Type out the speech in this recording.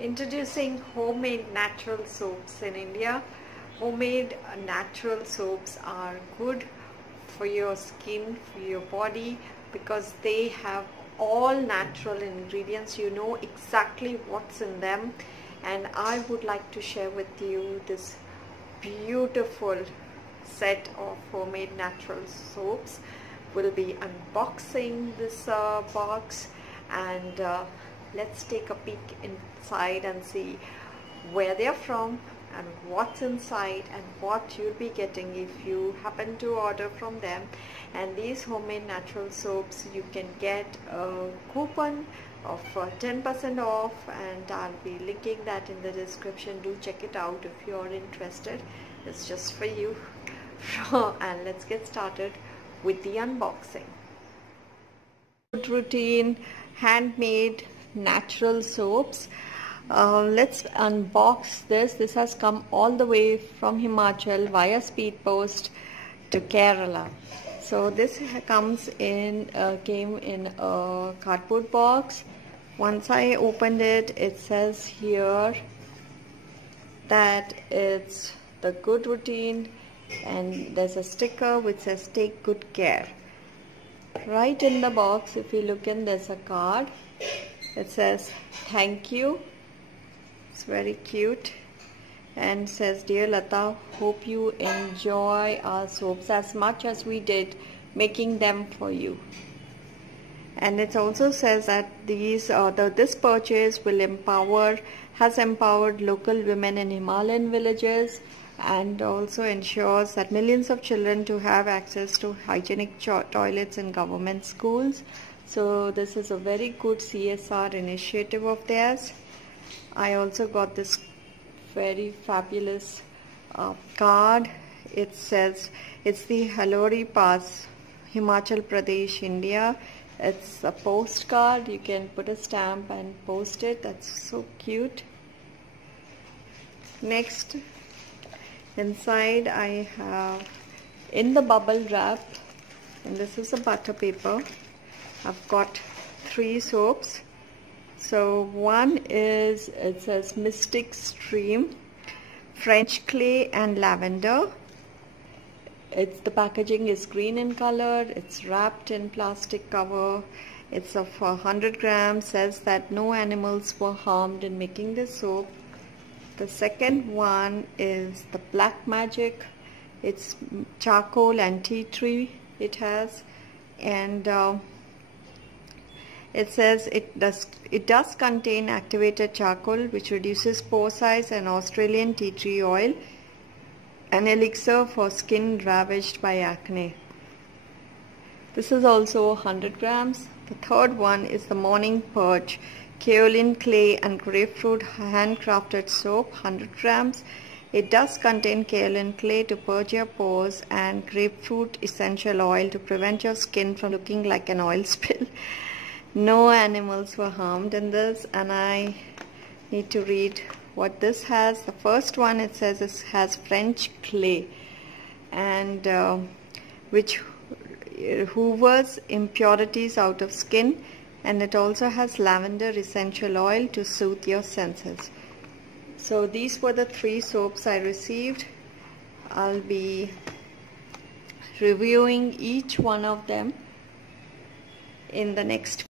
Introducing homemade natural soaps in India. Homemade natural soaps are good for your skin, for your body, because they have all natural ingredients. You know exactly what's in them, and I would like to share with you this beautiful set of homemade natural soaps. We'll be unboxing this box, and let's take a peek inside and see where they are from and what's inside and what you'll be getting if you happen to order from them. And these homemade natural soaps, you can get a coupon of 10% off, and I'll be linking that in the description. Do check it out if you're interested. It's just for you. And let's get started with the unboxing. Good routine handmade natural soaps. Let's unbox this. This has come all the way from Himachal via speed post to Kerala. So this came in a cardboard box. Once I opened it, it says here that it's the good routine, and there's a sticker which says take good care. Right in the box, if you look in, there's a card. It says thank you. It's very cute, and says, dear Lata, hope you enjoy our soaps as much as we did making them for you. And it also says that this purchase has empowered local women in Himalayan villages, and also ensures that millions of children to have access to hygienic toilets in government schools. So this is a very good CSR initiative of theirs. I also got this very fabulous card. It says it's the Halori Pass, Himachal Pradesh, India. It's a postcard. You can put a stamp and post it. That's so cute. Next, inside I have, in the bubble wrap, and this is a butter paper, I've got 3 soaps. So one is, it says Mystic Stream, French Clay and Lavender. The packaging is green in color. It's wrapped in plastic cover. It's of 100 grams. Says that no animals were harmed in making this soap. The second one is the Black Magic. It's charcoal and tea tree it has, and it says it does contain activated charcoal, which reduces pore size, and Australian tea tree oil, an elixir for skin ravaged by acne. This is also 100 grams. The third one is the Morning Purge, kaolin clay and grapefruit handcrafted soap, 100 grams. It does contain kaolin clay to purge your pores and grapefruit essential oil to prevent your skin from looking like an oil spill. No animals were harmed in this, and I need to read what this has. The first one, it says it has French clay, and which hoovers impurities out of skin, and it also has lavender essential oil to soothe your senses. So these were the 3 soaps I received. I'll be reviewing each one of them in the next